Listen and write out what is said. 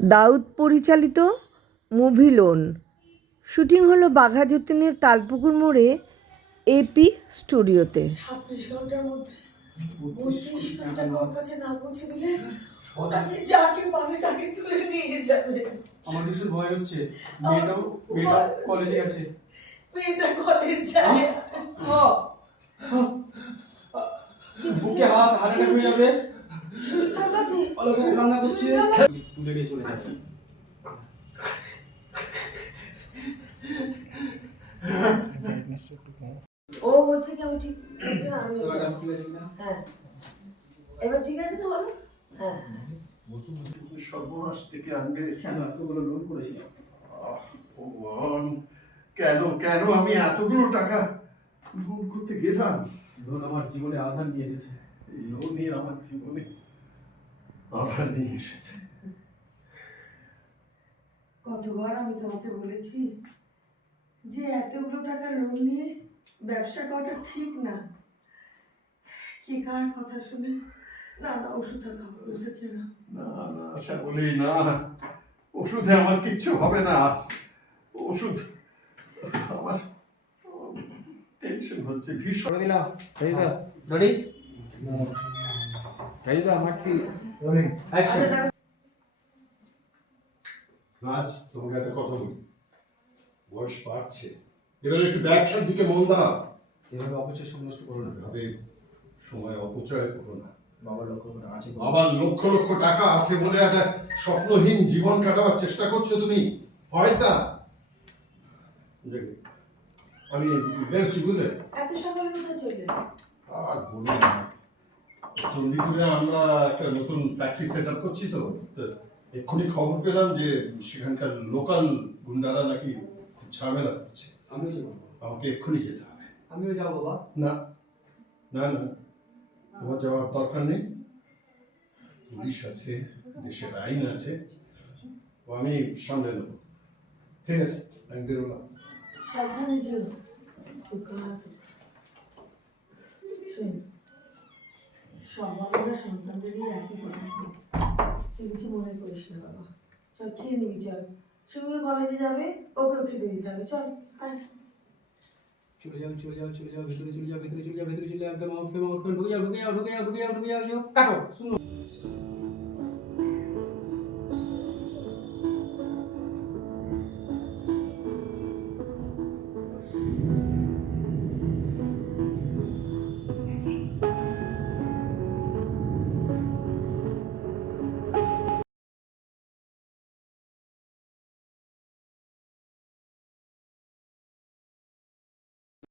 দাউদ পরিচালিত movie loan shooting হলো বাঘা যতীনের তালপুকুর মোড়ে এপি স্টুডিওতে। 26 ঘন্টার মধ্যে 32 ঘন্টা ওর কাছে না পৌঁছে দিলে ওটাকে যাকে পাবে তাকে তুলে নিয়ে যাবে। আমার কিছু ভয় হচ্ছে। মেয়েটা কলেজে আছে। মেয়েটা কলেজ যায়। বুকে হাত হারাটা হয়ে যাবে। অল্প কান্না করছে। তুলে নিয়ে চলে যাবে। ও বলছে কি আমি ঠিক আছে না, আমি হ্যাঁ এবার ঠিক আছে তো বলো। হ্যাঁ সর্বনাশ থেকে আনবে কেন এতগুলো লোন করেছিলাম? ভগবান, কেন কেন আমি এতগুলো টাকা লোন করতে গেলাম? লোন আমার জীবনে আধার নিয়ে এসেছে। এই লোনই আমার জীবনে আধার নিয়ে এসেছে। কতবার আমি তোমাকে বলেছি যে এতগুলো টাকা লোন নিয়ে ব্যবসা করাটা ঠিক না। কে কার কথা শুনে না না ওষুধটা খাবো, ওষুধটা খেয়ে নাও। না না আশা বলি না, ওষুধে আমার কিচ্ছু হবে না। ওষুধ আমার টেনশন হচ্ছে ভীষণ। দিলাম রেডি রেডি তো মারছি অ্যাকশন। রাজ, তোমাকে একটা কথা বলি, বয়স বাড়ছে, এবার একটু ব্যবসার দিকে মন দাও। এভাবে অপচয় সময় নষ্ট করো না। এভাবে সময় অপচয় করো না। বাবার লক্ষ্য করে আছে, বাবার লক্ষ লক্ষ টাকা আছে বলে একটা স্বপ্নহীন জীবন কাটাবার চেষ্টা করছো তুমি, হয় তা? আমি বেরোচ্ছি, বুঝলে? এত সকালে কোথায় চলে? আর বলুন না, চণ্ডীপুরে আমরা একটা নতুন ফ্যাক্টরি সেট আপ করছি, তো এক্ষুনি খবর পেলাম যে সেখানকার লোকাল গুন্ডারা নাকি খুব ঝামেলা করছে। আমিও যাবো। আমাকে এক্ষুনি যেতে হবে। আমিও যাবো বাবা। না না না, তোমার যাওয়ার দরকার নেই। পুলিশ আছে, দেশের আইন আছে, ও আমি সামলে নেব। ঠিক আছে, আমি বেরোলাম। সাবধানে যেও। সব বাবারা সন্তানদেরই একই কথা বলে। তুই কিছু মনে করিস না বাবা, চল খেয়ে নিবি, চল। সুমিও কলেজে যাবে, ওকেও খেতে দিতে হবে, চল আয়। চলে যাও চলে যাও চলে যাও, ভিতরে চলে যাও, ভিতরে চলে যাও, ভিতরে চলে যাও, একদম আউটফ্রেম ঢুকে যাও ঢুকে যাও ঢুকে যাও ঢুকে যাও ঢুকে যাও ঢুকে যাও, কাটো শুনো।